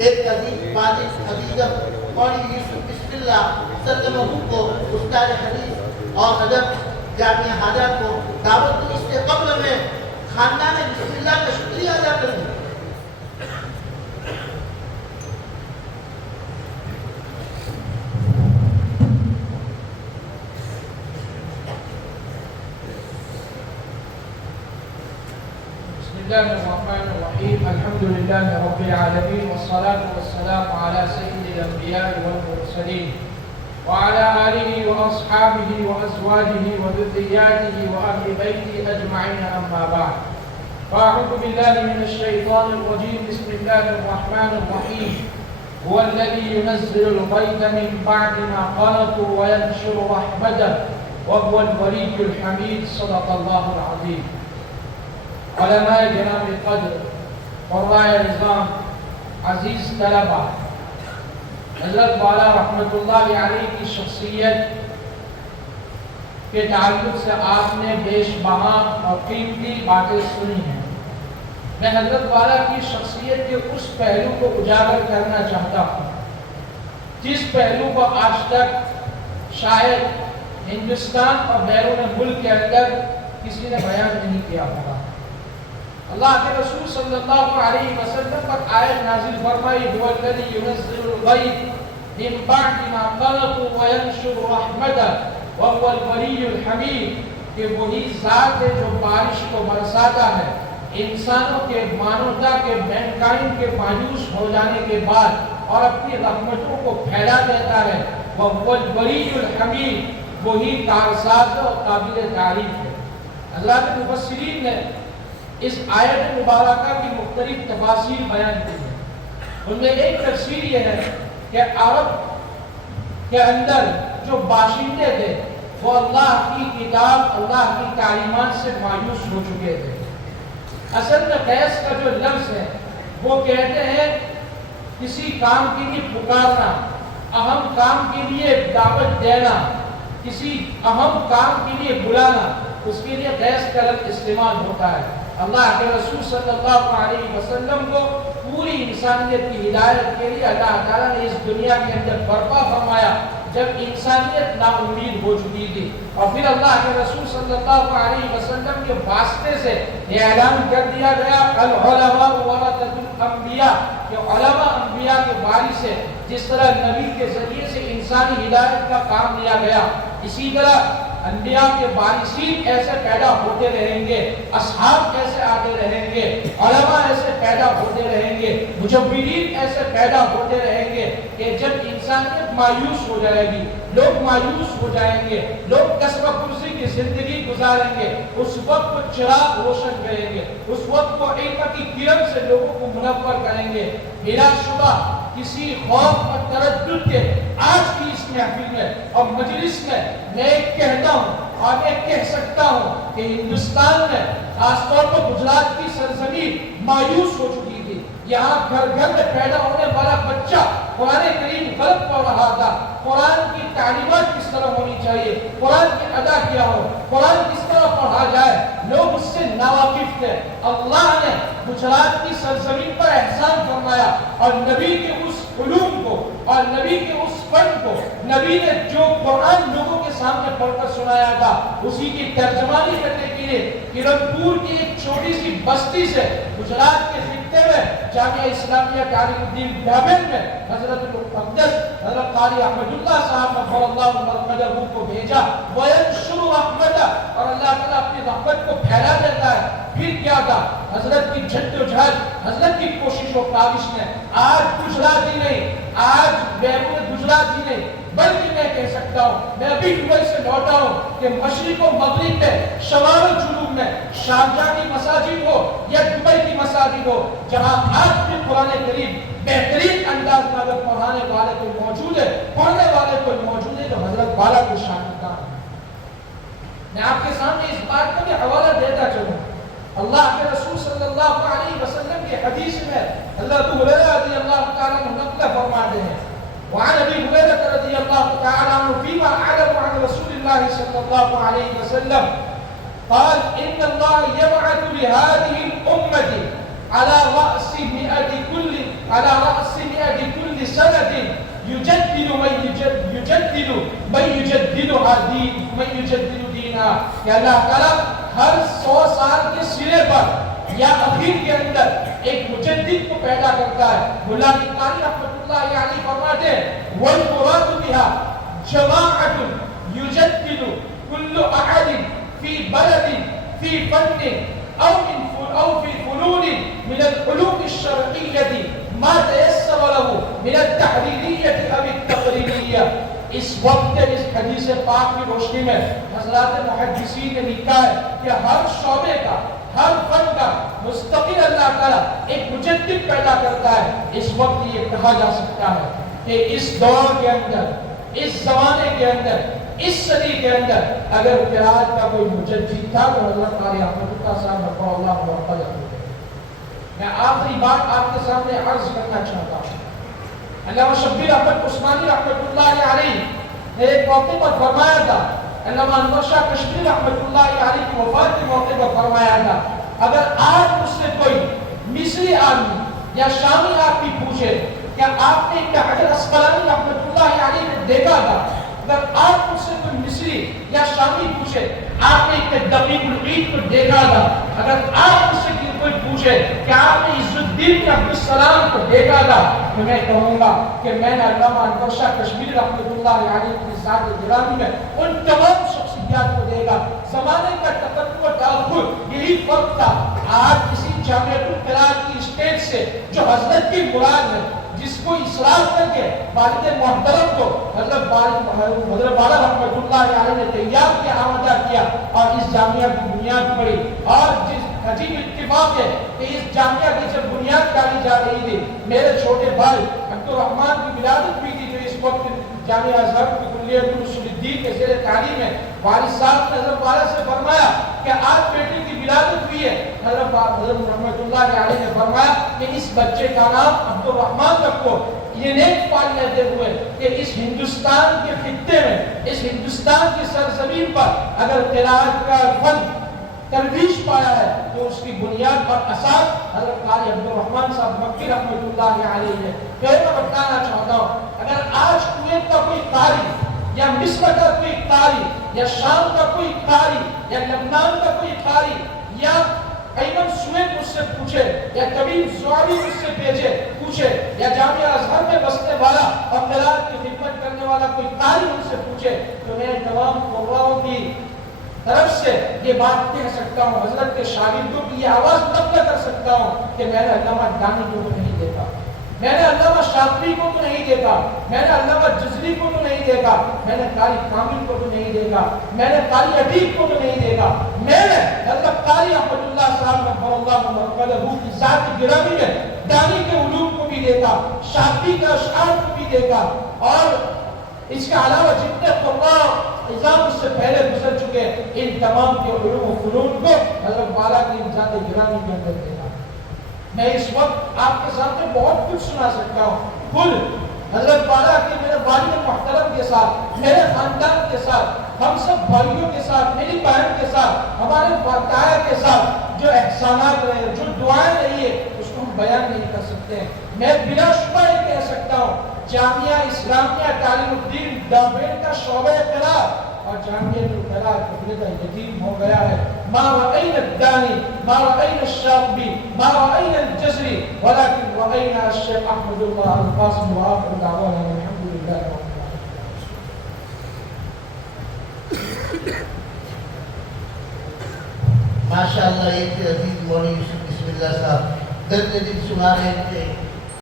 ایک عزیز بادش عزیزم قوری یوسف بسم اللہ سلمہ کو استاد حدیث اور ادب جامعہ حاضرہ کو دعوت دی. اس سے قبل میں خاندان بسم اللہ کا شکریہ ادا کروں. بسم الله الرحمن الرحيم. الحمد لله رب العالمين والصلاة والسلام على سيد الأنبياء والمرسلين وعلى آله وأصحابه وأزواجه وذرياته وأهل بيته أجمعين أما بعد. فأعوذ بالله من الشيطان الرجيم. بسم الله الرحمن الرحيم. هو الذي ينزل الغيث من بعد ما قنطوا وينشر رحمته وهو الولي الحميد. صدق الله العظيم. علماء جناب قدر، قرائے نظام، عزیز طلبہ، حضرت والا رحمت اللہ علیہ کی شخصیت کے تعلق سے آپ نے بیش بہا اور قیمتی باتیں سنی ہیں. میں حضرت والا کی شخصیت کے اس پہلو کو اجاگر کرنا چاہتا ہوں جس پہلو کو آج تک شاید ہندوستان اور بیرون ملک کے اندر کسی نے بیان نہیں کیا ہوگا. اللہ کے رسول صلی اللہ علیہ وسلم پر آیت نازل فرمائی هو الذی ينزل الغیث من بعد ما قنطوا وینشر رحمته وهو الولی الحمید، کہ وہی ذات ہے جو بارش کو برساتا ہے انسانوں کے مانوتا کے مینکائنڈ کے مایوس ہو جانے کے بعد اور اپنی رحمتوں کو پھیلا دیتا ہے. وهو الولی الحمید، وہی کارساز اور قابل تعریف ہے. حضرات مفسرین نے اس آیت مبارکہ کی مختلف تفاسیر بیان کی ہیں. ان میں ایک تفسیر یہ ہے کہ عرب کے اندر جو باشندے تھے وہ اللہ کی کتاب، اللہ کی تعلیمات سے مایوس ہو چکے تھے. اصل میں قیس کا جو لفظ ہے وہ کہتے ہیں کسی کام کے لیے پکارنا، اہم کام کے لیے دعوت دینا، کسی اہم کام کے لیے بلانا، اس کے لیے قیس کا لفظ استعمال ہوتا ہے. اللہ کے رسول صلی اللہ علیہ وسلم کو پوری انسانیت کی ہدایت کے لیے اللہ تعالیٰ نے اس دنیا کے اندر برپا فرمایا جب انسانیت نا امید ہو چکی تھی. اور پھر اللہ کے رسول صلی اللہ علیہ وسلم کے واسطے سے یہ اعلان کر دیا گیا العلماء ورثۃ الانبیاء، کہ علماء انبیاء کے وارث ہیں. جس طرح نبی کے ذریعے سے انسانی ہدایت کا کام لیا گیا، اسی طرح انبیاء کے وارثین ایسے پیدا ہوتے رہیں گے، اصحاب ایسے آتے رہیں گے، علماء ایسے پیدا ہوتے رہیں گے، مجوّدین ایسے پیدا ہوتے رہیں گے کہ جب انسانیت مایوس ہو جائے گی، لوگ مایوس ہو جائیں گے، لوگ کسب کرسی کی زندگی گزاریں گے، اس وقت وہ چراغ روشن کریں گے، اس وقت وہ علم کی کرن سے لوگوں کو منور کریں گے. بلا شبہ کسی خوف اور تردد کے آج کی اس محفل میں اور مجلس میں میں کہتا ہوں اور میں کہہ سکتا ہوں کہ ہندوستان میں خاص طور پر گجرات کی سرزمین مایوس ہو چکی تھی. یہاں گھر گھر میں پیدا ہونے والا بچہ قرآن کریم غلط پڑھ رہا تھا. قرآن کی تعلیمات کس طرح ہونی چاہیے، قرآن کی ادا کیا ہو، قرآن کس طرح پڑھا جائے، لوگ اس سے ناواقف تھے. اللہ نے گجرات کی سرزمین پر احسان فرمایا اور نبی کے اس علوم کو اور نبی کے اس فن کو، نبی نے جو قرآن لوگوں کے سامنے پڑھ کر سنایا تھا اسی کی ترجمانی کرنے کے لیے کرمپور کی ایک چھوٹی سی بستی سے گجرات کے خطے میں جامعہ اسلامیہ تعلیم الدین ڈابن میں حضرت المقدس حضرت قاری احمد اللہ صاحب نفر اللہ مرمدہ کو بھیجا. وَيَنْشُرُ رَحْمَتَهُ، اور اللہ تعالیٰ اپنی رحمت کو پھیلا دیتا ہے. پھر کیا تھا حضرت کی جد و جہد، حضرت کی کوشش و کاوش نے آج گجرات ہی نہیں، آج بیرون گجرات ہی نہیں بلکہ میں کہہ سکتا ہوں، میں ابھی دبئی سے لوٹا ہوں کہ مشرق و مغرب میں، شمال و جنوب میں، شارجہ کی مساجد ہو یا دبئی کی مساجد ہو، جہاں آج بھی قرآن کریم بہترین انداز میں اگر پڑھانے والے کوئی موجود ہے، پڑھنے والے کوئی موجود ہے تو حضرت والا کو شامل ہے. میں آپ کے سامنے اس بات کا بھی حوالہ دیتا چلوں. اللہ کے رسول صلی اللہ علیہ وسلم کی حدیث میں حضرت ہریرہ رضی اللہ تعالیٰ عنہ نقل فرماتے ہیں وعن ابي هريره رضي الله تعالى عنه فيما اعلم عن رسول الله صلى الله عليه وسلم قال ان الله يبعث لهذه الامه على راس 100 دینا کہ اللہ تعالیٰ ہر 100 سال کے سرے پر یا اخیر کے اندر ایک مجدد کو پیدا کرتا ہے. ملا علی قاری رحمۃ اللہ علیہ فرماتے ہیں والمراد بها جماعة يجدد كل أحد في بلد في فن أو في فنون من العلوم الشرعية ما تيسر له من التحريرية أو التقريرية. اس وقت اس حدیث پاک کی روشنی میں حضرات محدثین نے لکھا ہے کہ ہر شعبے کا ہر فن کا مستقل اللہ تعالیٰ ایک مجدد پیدا کرتا ہے. اس وقت یہ کہا جا سکتا ہے کہ اس دور کے اندر اس زمانے کے اندر اس صدی کے اندر اگر قرات کا کوئی مجدد تھا تو حضرت قاری احمد اللہ صاحب رحمہ اللہ مرحبا. میں آخری بات آپ کے سامنے عرض کرنا چاہتا ہوں. علامہ شبیر احمد عثمانی رحمۃ اللہ علیہ نے ایک موقع پر فرمایا تھا, علامہ انور شاہ کشمیری رحمۃ اللہ علیہ کی وفات کے موقع پر فرمایا تھا, اگر آج مجھ سے کوئی مصری آدمی یا شامی آدمی پوچھے کہ آپ نے ابن حجر اسقلانی رحمۃ اللہ علیہ نے دیکھا تھا, اگر آج مجھ سے کوئی مصری یا شامی پوچھے آپ نے ابن دقیق العید کو دیکھا تھا, اگر آج مجھ سے کوئی پوچھے کہ آپ نے عز الدین عبد السلام کو دیکھا تھا, تو میں کہوں گا کہ میں نے علامہ انور شاہ کشمیری رحمۃ اللہ علیہ کی ذات گرامی میں ان تمام شخصیات کو دیکھا. زمانے کا تقدم و تاخر یہی فرق تھا. آج کسی جامعۃ القرآن کی اسٹیج سے جو حضرت کی مراد ہے, جس کو اصرار کر کے والد محترم کو حضرت والا رحمۃ اللہ علیہ نے تیار کیا, آمادہ کیا اور اس جامعہ کی بنیاد پڑی. اور جس عجیب اتفاق ہے کہ اس جامعہ کی جب بنیاد ڈالی جا رہی تھی, میرے چھوٹے بھائی عبدالرحمن کی ولادت ہوئی تھی, جو اس وقت جامعہ ازہر کی کلیہ اصول الدین کے زیر تعلیم ہے. والد صاحب نے حضرت والا سے فرمایا کہ آج بیٹے کی ولادت ہوئی ہے. حضرت رحمۃ اللہ علیہ نے فرمایا کہ اس بچے کا نام عبدالرحمن رکھو, یہ نیک پال لیتے ہوئے کہ اس ہندوستان کے خطے میں, اس ہندوستان کی سرزمین پر اگر قرات کا فن ترویج پایا ہے تو اس کی بنیاد اور اساس حضرت قاری عبدالرحمن صاحب مکی رحمۃ اللہ علیہ ہے. میں بتانا چاہتا ہوں, اگر آج کویت کا کوئی قاری یا مصر کا کوئی قاری یا شام کا کوئی قاری یا لبنان کا کوئی قاری یا ایمن سویت مجھ سے پوچھے یا طبیب زواری مجھ سے پوچھے یا جامعہ ازہر میں بسنے والا اور قرات کی خدمت کرنے والا کوئی قاری مجھ سے پوچھے, تو میں تمام قراءوں کی طرف سے یہ بات کہہ سکتا ہوں, حضرت کے شاگردوں کی یہ آواز نقل کر سکتا ہوں کہ میں نے علامہ دانی کو تو نہیں دیکھا, میں نے علامہ شاطبی کو تو نہیں دیکھا, میں نے علامہ جزری کو تو نہیں دیکھا, میں نے قاری کامل کو تو نہیں دیکھا, میں نے قاری عتیق کو تو نہیں دیکھا, میں نے حضرت قاری احمد اللہ صاحب رحمہ اللہ مرحبا کی ذات گرامی میں دانی کے علوم کو بھی دیکھا, شاطبی کے اشعار کو بھی دیکھا, اور اس کے علاوہ جتنے قراء نظام اس سے پہلے گزر چکے ان تمام کے علوم و فنون کو حضرت والا کی ذات گرامی کے اندر دیکھا. میں اس وقت آپ کے سامنے بہت کچھ سنا سکتا ہوں. کل حضرت والا کے میرے والد محترم کے ساتھ, میرے خاندان کے ساتھ, ہم سب بھائیوں کے ساتھ, میری بہن کے ساتھ, ہمارے والدہ کے ساتھ جو احسانات رہے, جو دعائیں رہی ہے, اس کو ہم بیان نہیں کر سکتے ہیں. میں بلا شبہ یہ کہہ سکتا ہوں, جامعہ اسلامیہ تعلیم الدین دابیر کا شعبہ قرات اور جامعہ القرات کا یتیم ہو گیا ہے. ما رأينا الداني ما رأينا الشاطبي ما رأينا الجزري ولكن رأينا الشيخ أحمد الله القاسم وآخر دعوانا الحمد لله رب العالمين. ماشاءاللہ, یہ عزیز مولوی یوسف بسم اللہ صاحب درد دل سنا رہے تھے.